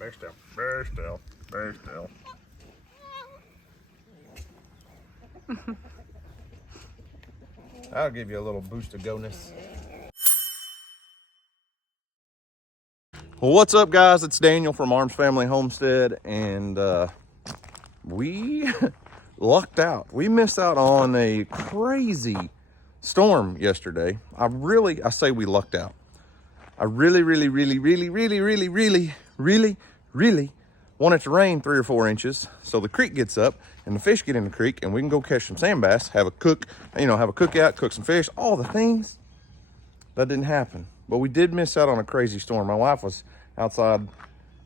Very still. Very still. Very still. I'll give you a little boost of go-ness. Well, what's up, guys? It's Daniel from Arms Family Homestead, and we lucked out. We missed out on a crazy storm yesterday. I say we lucked out. I really want it to rain 3 or 4 inches so the creek gets up and the fish get in the creek and we can go catch some sand bass, have a cookout, cook some fish, all the things. That didn't happen. But we did miss out on a crazy storm. My wife was outside,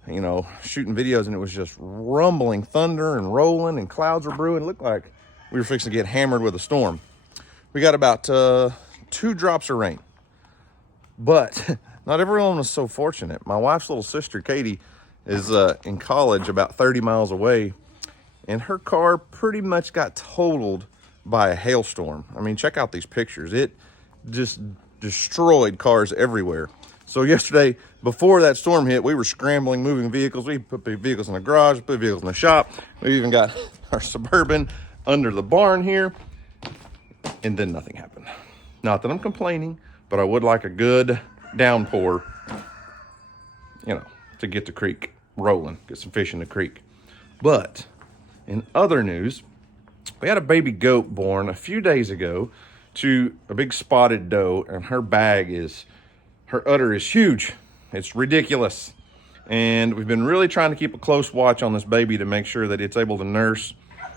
shooting videos, and it was just rumbling thunder and rolling, and clouds were brewing. It looked like we were fixing to get hammered with a storm. We got about 2 drops of rain. But not everyone was so fortunate. My wife's little sister, Katie, is in college about 30 miles away, and her car pretty much got totaled by a hailstorm. I mean, check out these pictures. It just destroyed cars everywhere. So yesterday, before that storm hit, we were scrambling, moving vehicles. We put vehicles in the garage, put vehicles in the shop. We even got our Suburban under the barn here, and then nothing happened. Not that I'm complaining, but I would like a good downpour, to get the creek rolling, get some fish in the creek. But in other news, we had a baby goat born a few days ago to a big spotted doe, and her udder is huge. It's ridiculous. And we've been really trying to keep a close watch on this baby to make sure that it's able to nurse.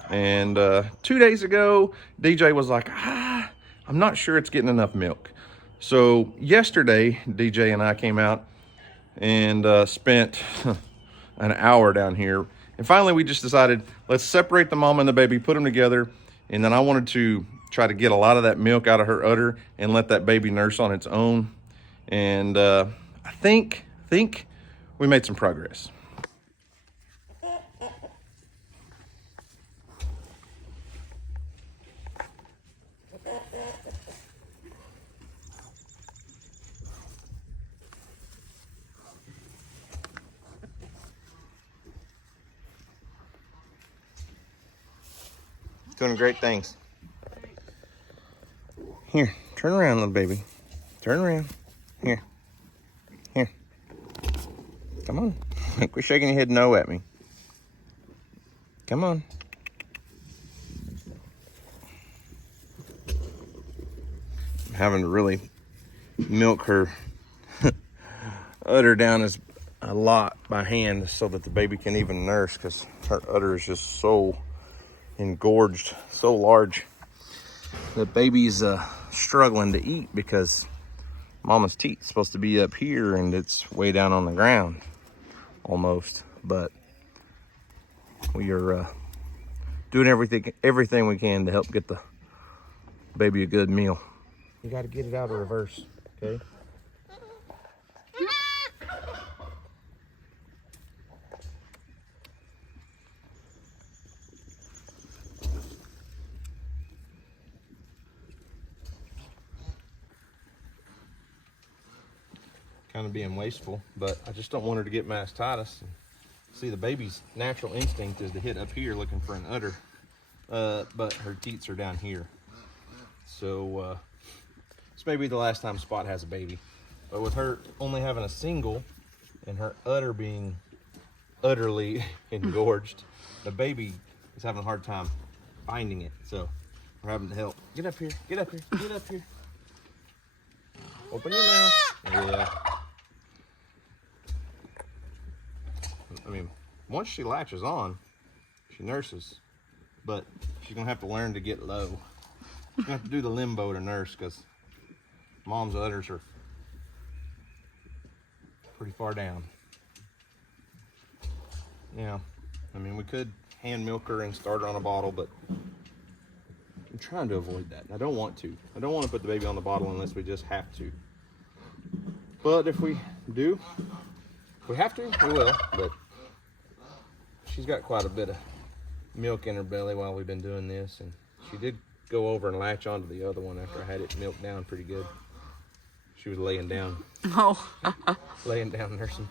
And 2 days ago, DJ was like, I'm not sure it's getting enough milk. So yesterday, DJ and I came out and spent an hour down here. And finally, we just decided, let's separate the mama and the baby, put them together. And then I wanted to try to get a lot of that milk out of her udder and let that baby nurse on its own. And I think we made some progress. Doing great things. Here, turn around, little baby. Turn around. Here. Come on. Quit shaking your head no at me. Come on. I'm having to really milk her udder down a lot by hand so that the baby can even nurse, because her udder is just so engorged, so large. The baby's struggling to eat because mama's teat's supposed to be up here and it's way down on the ground almost. But we are doing everything we can to help get the baby a good meal. You got to get it out of reverse, okay? Kind of being wasteful, but I just don't want her to get mastitis. See, the baby's natural instinct is to hit up here looking for an udder, but her teats are down here. So this may be the last time Spot has a baby, but with her only having a single and her udder being utterly engorged, the baby is having a hard time finding it. So we're having to help. Get up here, get up here, get up here. Open your mouth. Yeah. I mean, once she latches on, she nurses, but she's gonna have to learn to get low. She's gonna have to do the limbo to nurse, because mom's udders are pretty far down. Yeah, I mean, we could hand milk her and start her on a bottle, but I'm trying to avoid that. I don't want to. I don't want to put the baby on the bottle unless we just have to. But if we do, if we have to, we will. But she's got quite a bit of milk in her belly while we've been doing this, and she did go over and latch onto the other one after I had it milked down pretty good. She was laying down. Oh. Laying down nursing.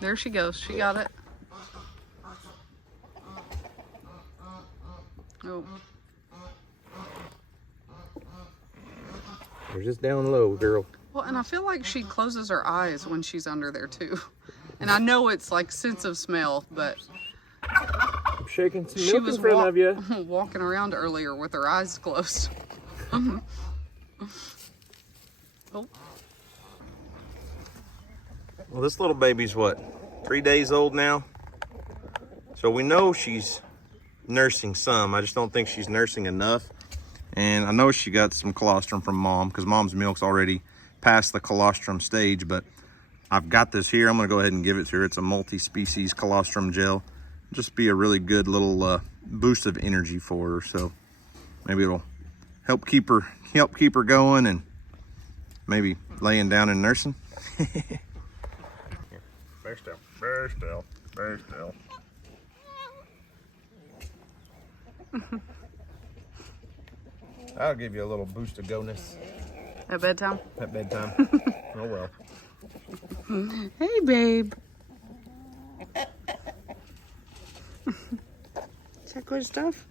There she goes. She got it. Oh. You're just down low, girl. Well, and I feel like she closes her eyes when she's under there too. And I know it's like sense of smell, but I'm shaking some she milk was in front of you. walking around earlier with her eyes closed. Oh. Well, this little baby's what, 3 days old now? So we know she's nursing some. I just don't think she's nursing enough. And I know she got some colostrum from mom because mom's milk's already past the colostrum stage, but I've got this here. I'm gonna go ahead and give it to her. It's a multi-species colostrum gel. Just be a really good little boost of energy for her. So maybe it'll help keep her going and maybe laying down and nursing. Very still, very still, very still. I'll give you a little boost of go-ness. At bedtime? At bedtime. Oh well. Hey, babe. Is that good stuff?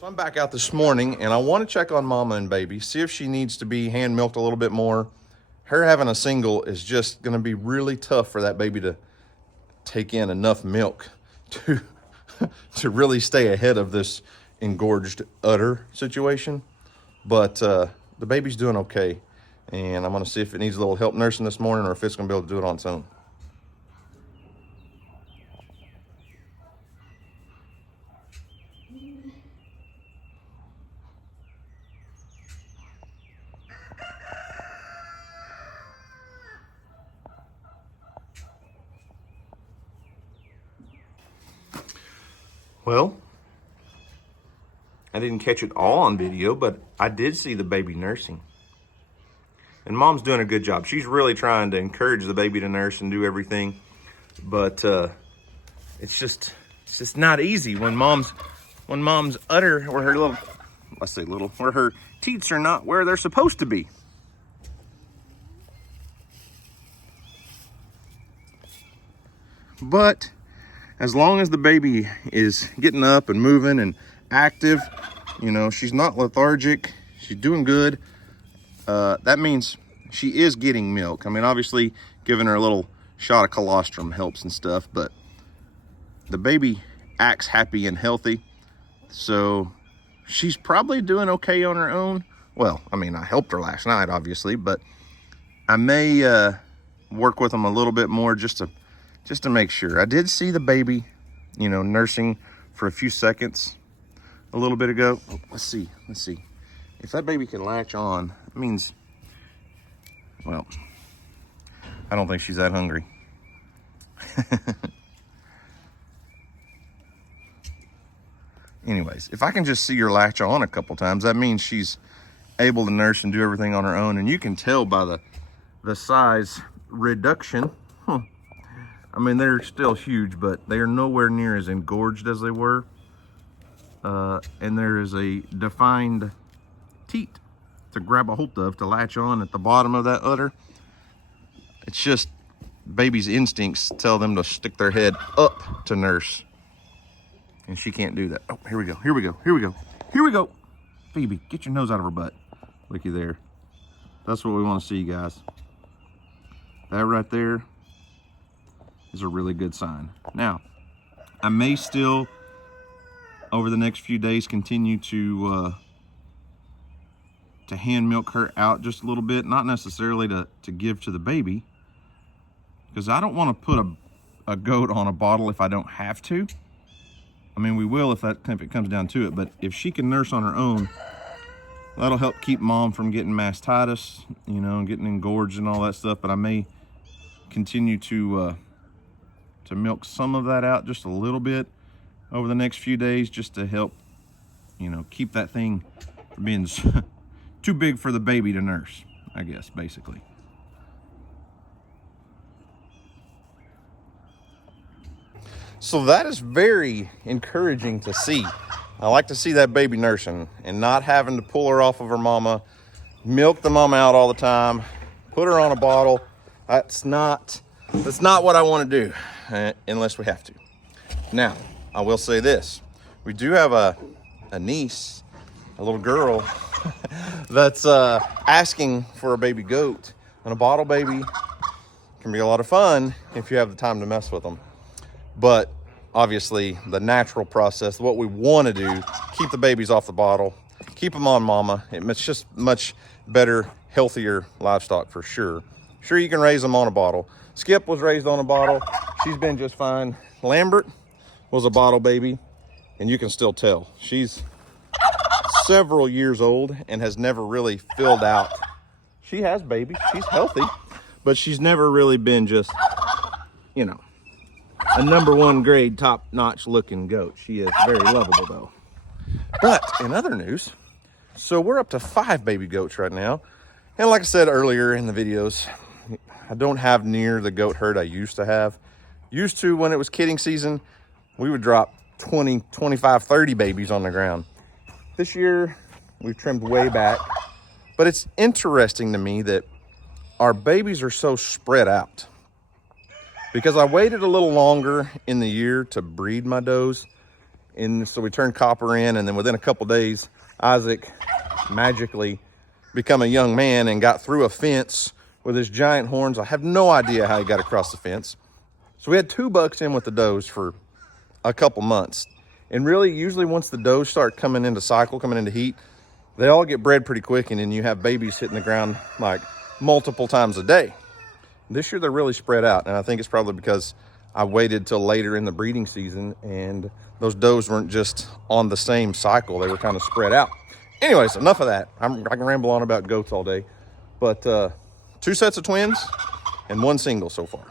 So I'm back out this morning and I want to check on mama and baby, see if she needs to be hand milked a little bit more. Her having a single is just going to be really tough for that baby to take in enough milk to really stay ahead of this engorged udder situation. But the baby's doing okay. And I'm going to see if it needs a little help nursing this morning or if it's going to be able to do it on its own. Well, I didn't catch it all on video, but I did see the baby nursing. And mom's doing a good job. She's really trying to encourage the baby to nurse and do everything. But it's just not easy when mom's udder, where her little, let's say little, where her teats are not where they're supposed to be. But as long as the baby is getting up and moving and active, you know, she's not lethargic, she's doing good, that means she is getting milk. I mean, obviously giving her a little shot of colostrum helps and stuff, but the baby acts happy and healthy, so she's probably doing okay on her own. Well, I mean, I helped her last night, obviously, but I may work with them a little bit more just to make sure. I did see the baby, you know, nursing for a few seconds a little bit ago. Oh, let's see. If that baby can latch on, it means, well, I don't think she's that hungry. Anyways, if I can just see her latch on a couple times, that means she's able to nurse and do everything on her own. And you can tell by the size reduction. I mean, they're still huge, but they are nowhere near as engorged as they were. And there is a defined teat to grab a hold of, to latch on at the bottom of that udder. It's just baby's instincts tell them to stick their head up to nurse. And she can't do that. Oh, here we go. Phoebe, get your nose out of her butt. Looky there. That's what we want to see, guys. That right there is a really good sign. Now, I may still, over the next few days, continue to hand milk her out just a little bit, not necessarily to give to the baby, because I don't want to put a goat on a bottle if I don't have to. I mean, we will if it comes down to it, but if she can nurse on her own, that'll help keep mom from getting mastitis, you know, and getting engorged and all that stuff. But I may continue to milk some of that out just a little bit over the next few days, just to help, you know, keep that thing from being too big for the baby to nurse, I guess, basically. So that is very encouraging to see. I like to see that baby nursing and not having to pull her off of her mama, milk the mama out all the time, put her on a bottle. That's not what I want to do, unless we have to. Now, I will say this. We do have a niece, a little girl, that's asking for a baby goat. And a bottle baby can be a lot of fun if you have the time to mess with them. But obviously, the natural process, what we want to do, keep the babies off the bottle, keep them on mama. It's just much better, healthier livestock for sure. Sure, you can raise them on a bottle. Skip was raised on a bottle. She's been just fine. Lambert was a bottle baby, and you can still tell. She's several years old and has never really filled out. She has babies. She's healthy, but she's never really been just, you know, a #1 grade, top-notch looking goat. She is very lovable though. But in other news, so we're up to 5 baby goats right now. And like I said earlier in the videos, I don't have near the goat herd I used to have. Used to, when it was kidding season, we would drop 20, 25, 30 babies on the ground. This year, we've trimmed way back. But it's interesting to me that our babies are so spread out. Because I waited a little longer in the year to breed my does. And so we turned copper in, and then within a couple days, Isaac magically become a young man and got through a fence with his giant horns. I have no idea how he got across the fence. So we had 2 bucks in with the does for a couple months. And really, usually once the does start coming into cycle, coming into heat, they all get bred pretty quick, and then you have babies hitting the ground like multiple times a day. This year they're really spread out, and I think it's probably because I waited till later in the breeding season and those does weren't just on the same cycle. They were kind of spread out. Anyways, enough of that. I can ramble on about goats all day. But 2 sets of twins and 1 single so far.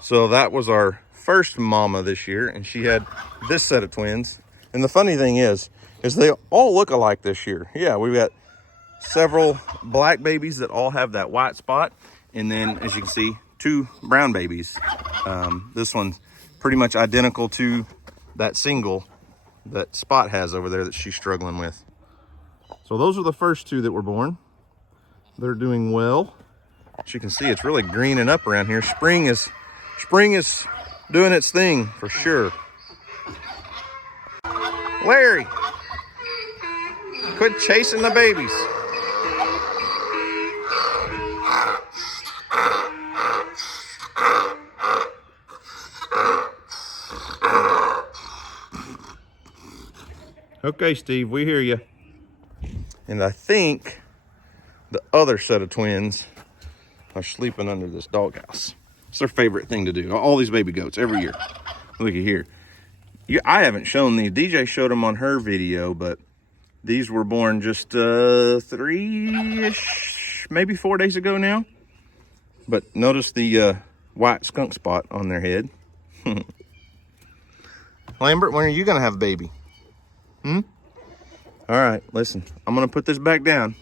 So that was our first mama this year, and she had this set of twins. And the funny thing is they all look alike this year. Yeah, we've got several black babies that all have that white spot. And then, as you can see, 2 brown babies. This one's pretty much identical to that single that Spot has over there that she's struggling with. So those are the first 2 that were born. They're doing well. As you can see, it's really greening up around here. Spring is doing its thing for sure. Larry, quit chasing the babies. Okay, Steve, we hear you. And I think the other set of twins are sleeping under this doghouse. It's their favorite thing to do. All these baby goats every year. Look at here. I haven't shown these. DJ showed them on her video, but these were born just 3-ish, maybe 4 days ago now. But notice the white skunk spot on their head. Lambert, when are you going to have a baby? All right, listen. I'm going to put this back down.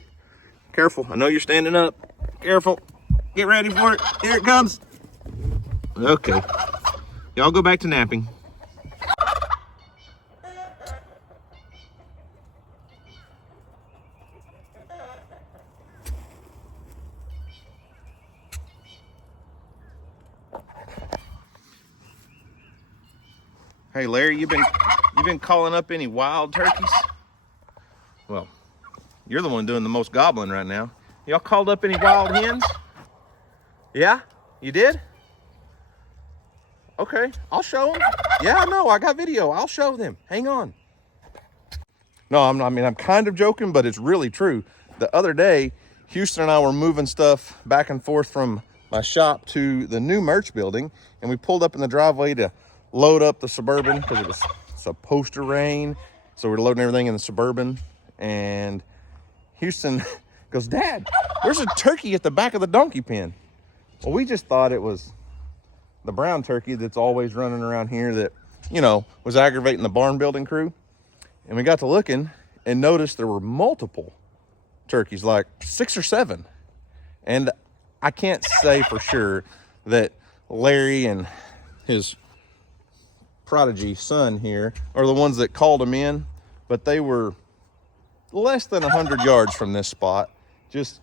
Careful. I know you're standing up. Careful. Get ready for it. Here it comes. Okay. Y'all go back to napping. Hey Larry, you been calling up any wild turkeys? Well, you're the one doing the most gobbling right now. Y'all called up any wild hens? Yeah, you did? Okay, I'll show them. Yeah, no, I got video. I'll show them. Hang on. No, I'm kind of joking, but it's really true. The other day, Houston and I were moving stuff back and forth from my shop to the new merch building, and we pulled up in the driveway to load up the Suburban because it was supposed to rain. So we're loading everything in the Suburban, and Houston goes, "Dad, there's a turkey at the back of the donkey pen." Well, we just thought it was the brown turkey that's always running around here that, you know, was aggravating the barn building crew. And we got to looking and noticed there were multiple turkeys, like 6 or 7. And I can't say for sure that Larry and his prodigy son here are the ones that called them in, but they were less than 100 yards from this spot, just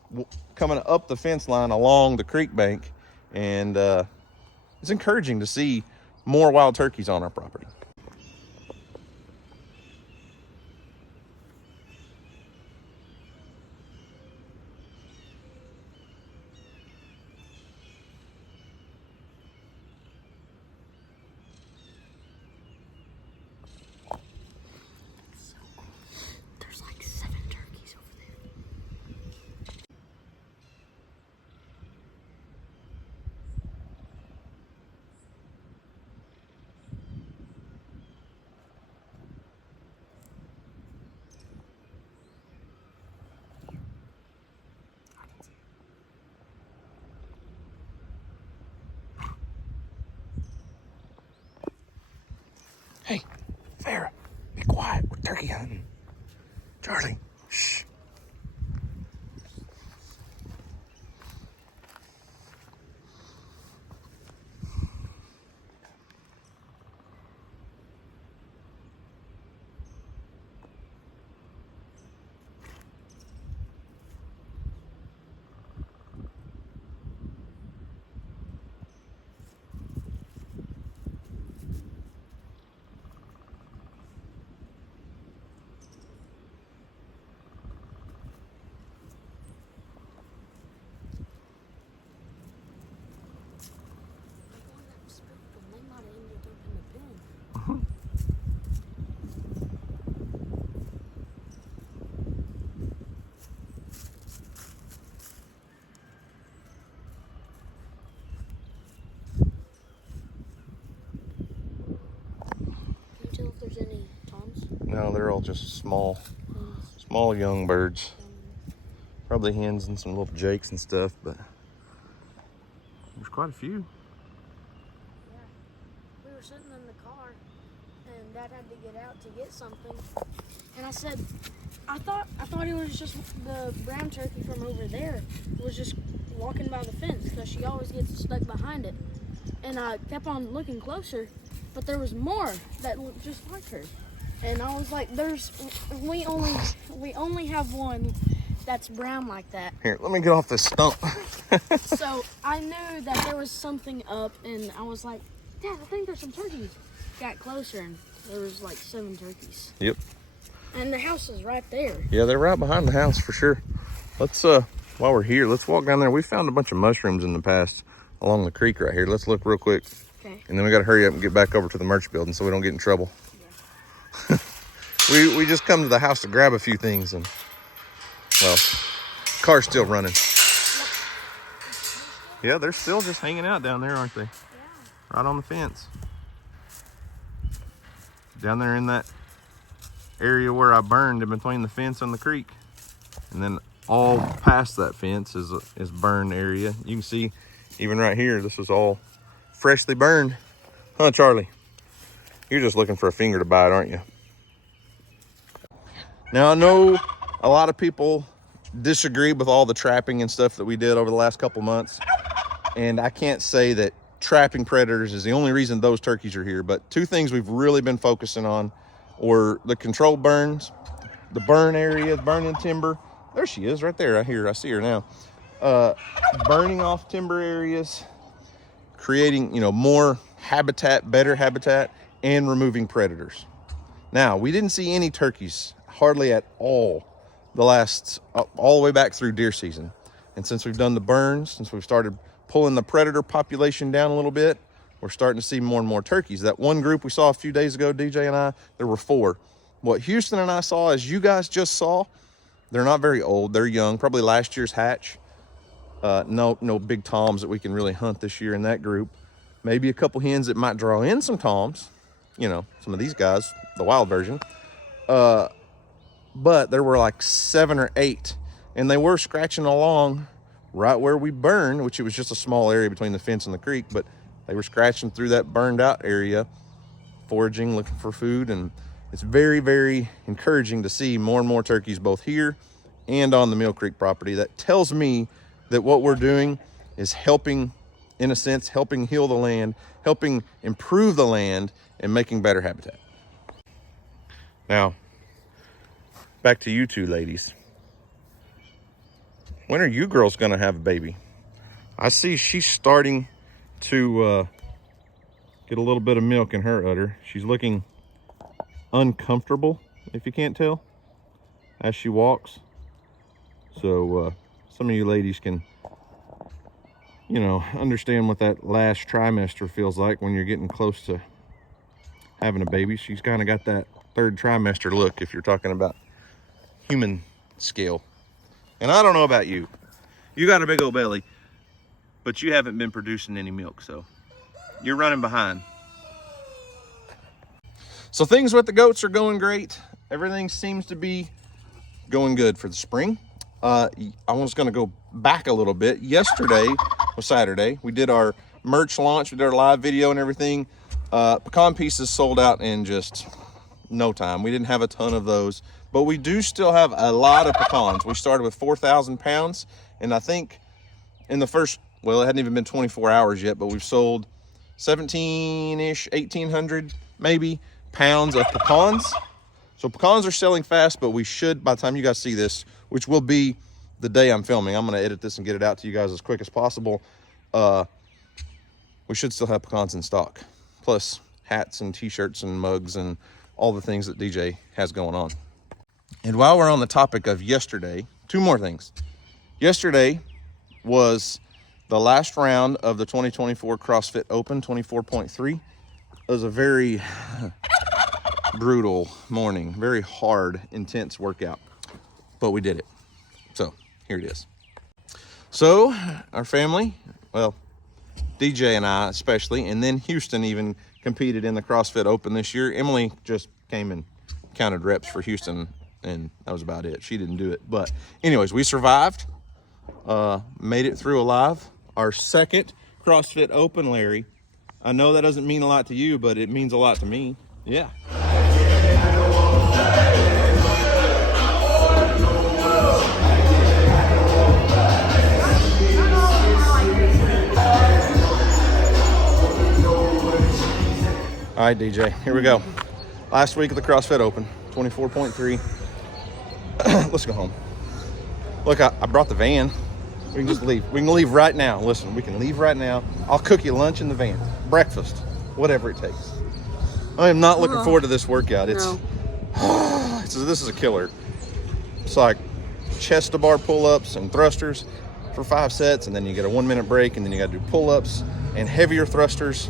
coming up the fence line along the creek bank. And it's encouraging to see more wild turkeys on our property. There's like 7 turkeys over there. Hey, Farrah, be quiet. We're turkey hunting. Charlie, shh. They might have ended up in the pen. Can you tell if there's any toms? No, they're all just small young birds. Probably hens and some little jakes and stuff, but there's quite a few. Yeah. We were sitting in the car, and Dad had to get out to get something. And I said, I thought it was just the brown turkey from over there was just walking by the fence because she always gets stuck behind it. And I kept on looking closer, but there was more that looked just like her. And I was like, we only have one that's brown like that. Here, let me get off this stump. So I knew that there was something up, and I was like, Dad, I think there's some turkeys. Got closer, and there was like 7 turkeys. Yep. And the house is right there. Yeah, they're right behind the house for sure. Let's, while we're here, let's walk down there. We found a bunch of mushrooms in the past along the creek right here. Let's look real quick. Okay. And then we got to hurry up and get back over to the merch building so we don't get in trouble. Yeah. We just come to the house to grab a few things, and, well, car's still running. Yeah, they're still just hanging out down there, aren't they? Yeah. Right on the fence. Down there in that area where I burned in between the fence and the creek. And then all past that fence is burned area. You can see even right here, this is all freshly burned. Huh, Charlie? You're just looking for a finger to bite, aren't you? Now, I know a lot of people disagree with all the trapping and stuff that we did over the last couple months. And I can't say that trapping predators is the only reason those turkeys are here, but 2 things we've really been focusing on were the controlled burns, the burn area, burning timber. There she is right there. I see her now. Burning off timber areas, creating, more habitat, better habitat, and removing predators. Now, we didn't see any turkeys, hardly at all, all the way back through deer season. And since we've done the burns, since we've started pulling the predator population down a little bit, we're starting to see more and more turkeys. That one group we saw a few days ago, DJ and I, there were 4. What Houston and I saw, as you guys just saw, they're not very old. They're young, probably last year's hatch. No big toms that we can really hunt this year in that group. Maybe a couple hens that might draw in some toms, some of these guys, the wild version. But there were like 7 or 8, and they were scratching along right where we burned, which it was just a small area between the fence and the creek, but they were scratching through that burned out area, foraging, looking for food. And it's very, very encouraging to see more and more turkeys both here and on the Mill Creek property. That tells me that what we're doing is helping, in a sense, helping heal the land, helping improve the land, and making better habitat. Now, back to you 2 ladies. When are you girls gonna have a baby? I see she's starting to Get a little bit of milk in her udder. She's looking uncomfortable, if you can't tell, as she walks. So some of you ladies can, you know, understand what that last trimester feels like when you're getting close to having a baby. She's kind of got that third trimester look if you're talking about human scale. And I don't know about you. You got a big old belly, but you haven't been producing any milk, so you're running behind. So things with the goats are going great. Everything seems to be going good for the spring. I was going to go back a little bit. Yesterday was Saturday. We did our merch launch. We did our live video and everything. Pecan pieces sold out in just no time. We didn't have a ton of those, but we do still have a lot of pecans. We started with 4,000 pounds, and I think in the first, well, it hadn't even been 24 hours yet, but we've sold 17-ish, 1,800 maybe pounds of pecans. So pecans are selling fast, but we should, by the time you guys see this, which will be the day I'm filming, I'm going to edit this and get it out to you guys as quick as possible. We should still have pecans in stock, plus hats and t-shirts and mugs and all the things that DJ has going on. And while we're on the topic of yesterday, two more things. Yesterday was the last round of the 2024 CrossFit Open 24.3. It was a very brutal morning, very hard, intense workout, but we did it. So here it is. So our family, well, DJ and I especially, and then Houston even competed in the CrossFit Open this year. Emily just came and counted reps for Houston, and that was about it. She didn't do it. But anyways, we survived, made it through alive. Our second CrossFit Open, Larry. I know that doesn't mean a lot to you, but it means a lot to me. Yeah. All right, DJ, here we go. Last week of the CrossFit Open, 24.3. Let's go home. Look, I brought the van. We can just leave. We can leave right now. Listen, we can leave right now. I'll cook you lunch in the van, breakfast, whatever it takes. I am not looking forward to this workout. This is a killer. It's like chest to bar pull-ups and thrusters for 5 sets, and then you get a 1 minute break, and then you got to do pull-ups and heavier thrusters.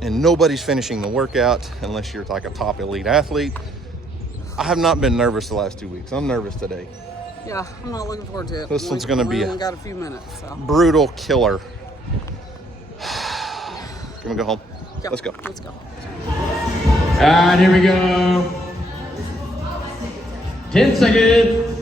And nobody's finishing the workout unless you're like a top elite athlete. I have not been nervous the last 2 weeks. I'm nervous today. Yeah, I'm not looking forward to it. This one's going to be we only got a few minutes, so. Brutal killer. Can we go home? Yep, Let's go. Let's go. All right, here we go. 10 seconds.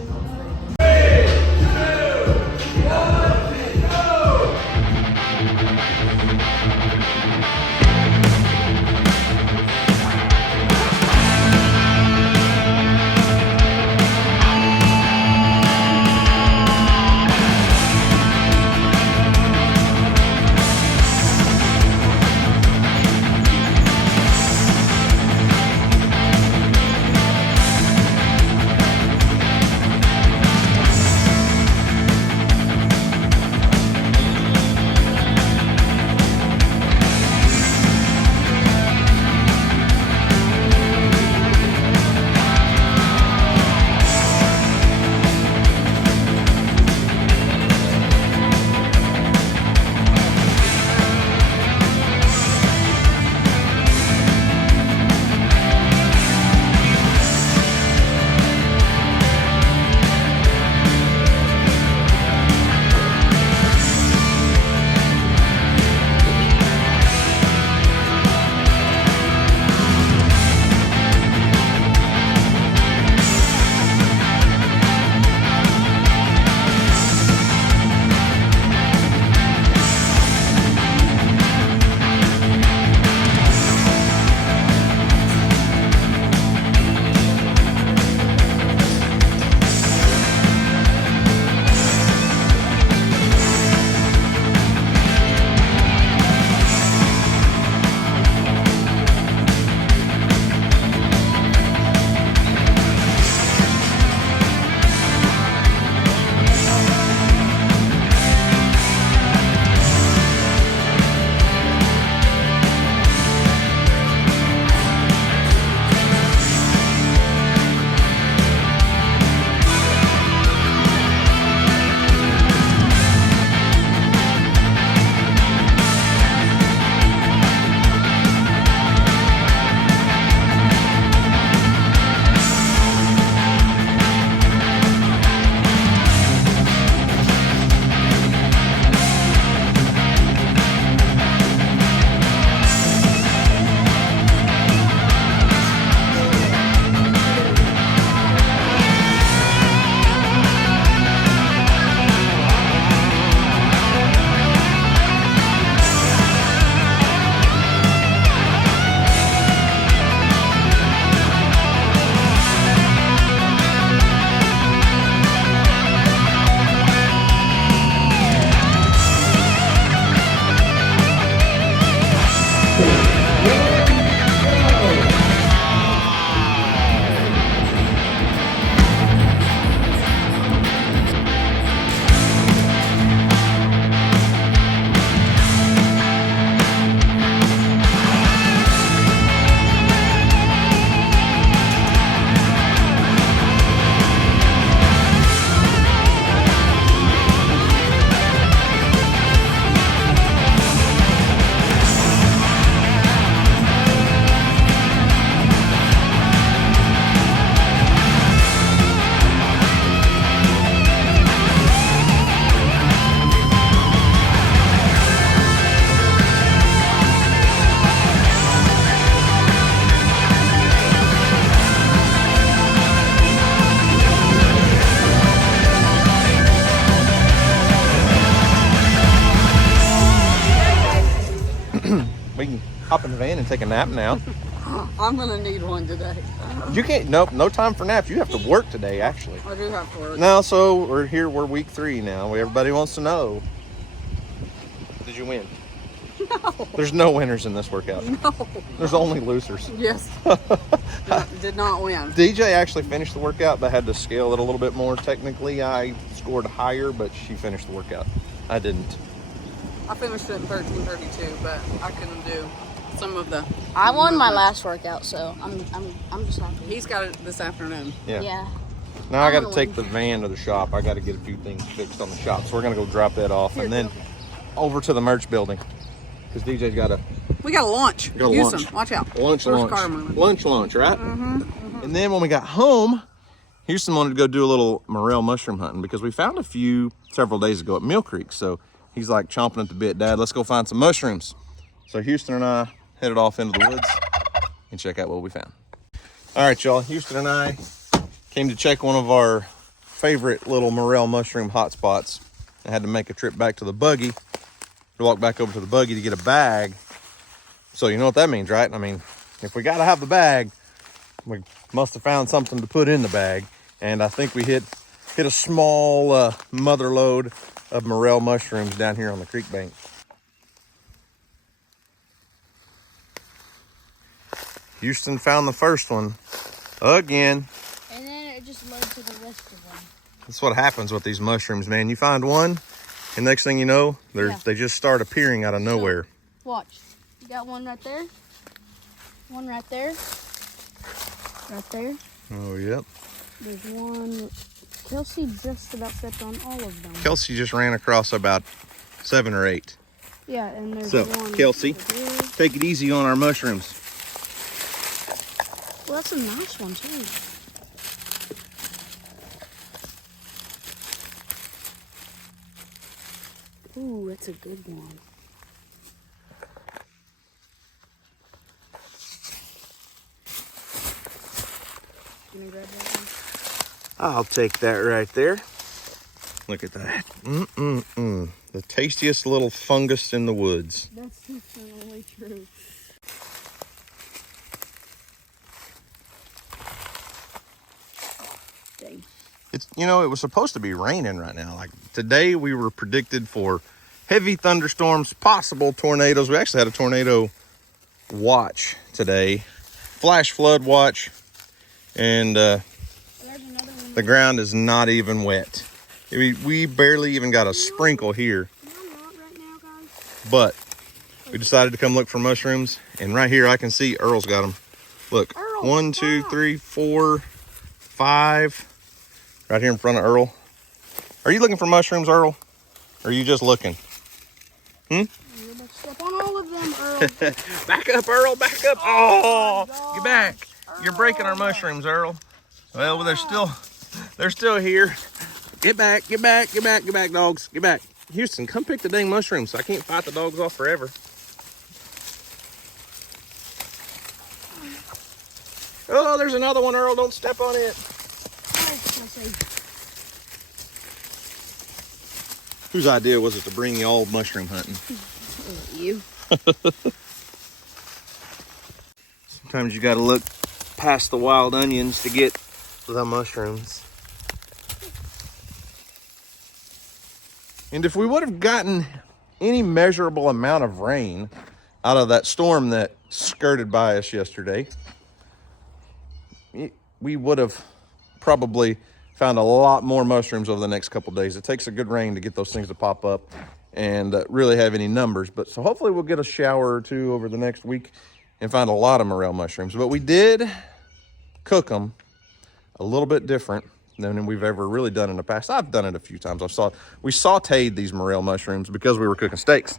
We can hop in the van and take a nap now. I'm gonna need one today. You can't, nope, no time for naps. You have to work today, actually. I do have to work. No, so we're week 3 now. Everybody wants to know, did you win? No. There's no winners in this workout. No. There's only losers. Yes. Did not win. DJ actually finished the workout, but had to scale it a little bit more. Technically, I scored higher, but she finished the workout. I didn't. I finished it in 13:32, but I couldn't do some of the. I won my movements. last workout, so I'm just happy. He's got it this afternoon. Yeah. Now I got to I'm take the van to the shop. I got to get a few things fixed on the shop, so we're gonna go drop that off, and then over to the merch building because DJ's got to We got a launch. Got a Houston, launch. watch out. lunch, There's launch, a car moving. lunch, right? And then when we got home, Houston wanted to go do a little Morel mushroom hunting because we found a few several days ago at Mill Creek. So he's like chomping at the bit, Dad, let's go find some mushrooms. So Houston and I headed off into the woods and check out what we found. All right, y'all, Houston and I came to check one of our favorite little Morel mushroom hotspots. I had to make a trip back to the buggy, to walk back over to the buggy to get a bag. So you know what that means, right? I mean, if we got to have the bag, we must have found something to put in the bag. And I think we hit a small mother load of Morel mushrooms down here on the creek bank. Houston found the first one again. And then it just led to the rest of them. That's what happens with these mushrooms, man. You find one, and next thing you know, they just start appearing out of nowhere. Watch. You got one right there. One right there. Right there. Oh, yep. There's one. Kelsey just about stepped on all of them. Kelsey just ran across about 7 or 8. Yeah, and there's So, one. Kelsey, over here. take it easy on our mushrooms. Well, that's a nice one too. Ooh, that's a good one. Can you grab that one? I'll take that right there. Look at that. The tastiest little fungus in the woods. That's definitely true. Dang. It's, you know, it was supposed to be raining right now. Like today we were predicted for heavy thunderstorms, possible tornadoes. We actually had a tornado watch today, flash flood watch, and There's another one. the ground is not even wet. We barely even got a sprinkle here, Can I not right now, guys? but we decided to come look for mushrooms. And right here I can see Earl's got them. Look, Earl, 1, 2, stop. 3, 4, 5, right here in front of Earl. Are you looking for mushrooms, Earl? Or are you just looking? You're about to step on all of them, Earl. Back up, Earl, back up. Oh, God. get back. You're breaking our mushrooms, Earl. Well, they're still here. Get back, get back, get back, get back, dogs. Get back. Houston, come pick the dang mushrooms so I can't fight the dogs off forever. Oh, there's another one, Earl. Don't step on it. Whose idea was it to bring you all mushroom hunting? You. Sometimes you gotta look past the wild onions to get the mushrooms. And if we would have gotten any measurable amount of rain out of that storm that skirted by us yesterday, we would have probably found a lot more mushrooms over the next couple days. It takes a good rain to get those things to pop up and really have any numbers. But so hopefully we'll get a shower or two over the next week and find a lot of Morel mushrooms. But we did cook them a little bit different than we've ever really done in the past. I've done it a few times. We sauteed these Morel mushrooms because we were cooking steaks,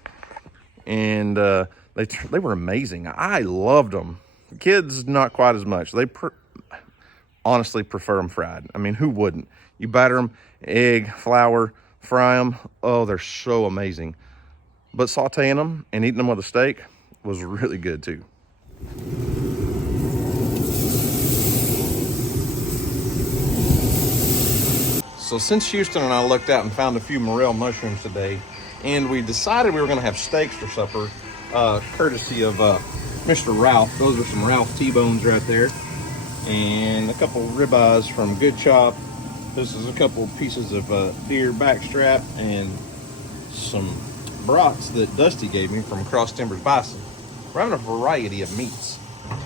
and they were amazing. I loved them. The kids, not quite as much. They honestly prefer them fried. I mean, who wouldn't? You batter them, egg, flour, fry them. Oh, they're so amazing. But sauteing them and eating them with a steak was really good too. So since Houston and I looked out and found a few Morel mushrooms today, and we decided we were gonna have steaks for supper, courtesy of Mr. Ralph. Those are some Ralph T-bones right there. And a couple ribeyes from Good Chop. This is a couple pieces of deer backstrap and some brats that Dusty gave me from Cross Timbers Bison. We're having a variety of meats.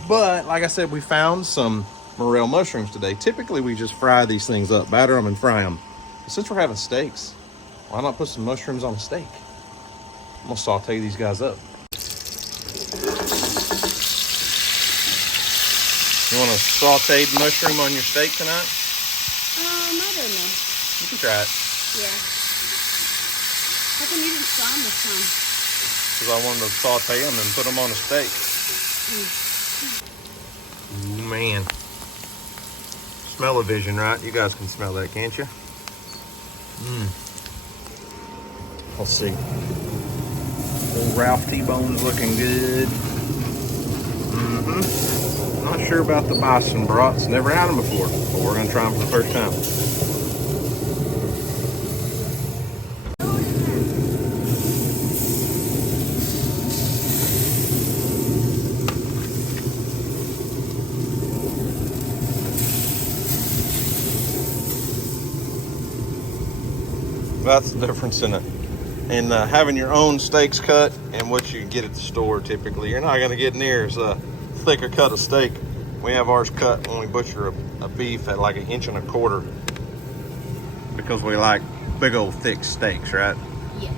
But like I said, we found some morel mushrooms today. Typically we just fry these things up, batter them and fry them. But since we're having steaks, why not put some mushrooms on a steak? I'm gonna saute these guys up. You want a sauteed mushroom on your steak tonight? I don't know. You can try it. Yeah. How come you didn't fry them this time? Because I wanted to saute them and put them on a steak. Ooh, man. Smell-o-vision, right? You guys can smell that, can't you? Let's see. Old Ralph T-bone's looking good. Not sure about the bison brats. Never had them before, but we're going to try them for the first time. That's the difference in having your own steaks cut and what you get at the store. Typically, you're not going to get near as thicker cut of steak. We have ours cut when we butcher a beef at like 1.25 inches because we like big old thick steaks, right? Yes.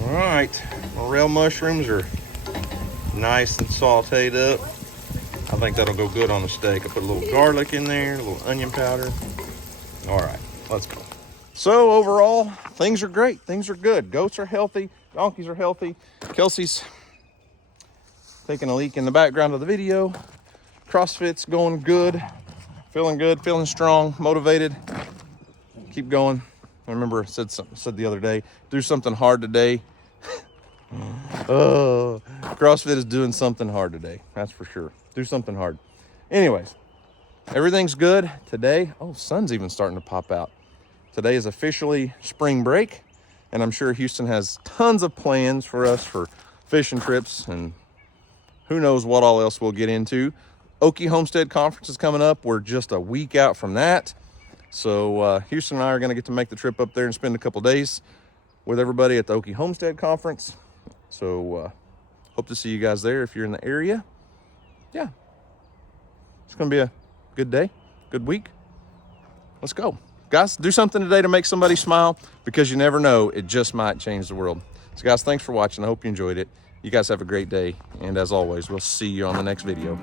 All right, morel mushrooms are nice and sauteed up. I think that'll go good on the steak. I put a little garlic in there, a little onion powder. All right, let's go. So overall, things are great. Things are good. Goats are healthy. Donkeys are healthy. Kelsey's taking a leak in the background of the video. CrossFit's going good. Feeling strong, motivated. Keep going. I remember I said the other day, do something hard today. Oh, CrossFit is doing something hard today. That's for sure. Do something hard. Anyways, everything's good today. Oh, sun's even starting to pop out. Today is officially spring break, and I'm sure Houston has tons of plans for us for fishing trips, and who knows what all else we'll get into. Okie Homestead Conference is coming up. We're just a week out from that. So Houston and I are going to get to make the trip up there and spend a couple days with everybody at the Okie Homestead Conference. So hope to see you guys there if you're in the area. Yeah, it's going to be a good day, good week. Let's go. Guys, do something today to make somebody smile, because you never know, it just might change the world. So guys, thanks for watching. I hope you enjoyed it. You guys have a great day. And as always, we'll see you on the next video.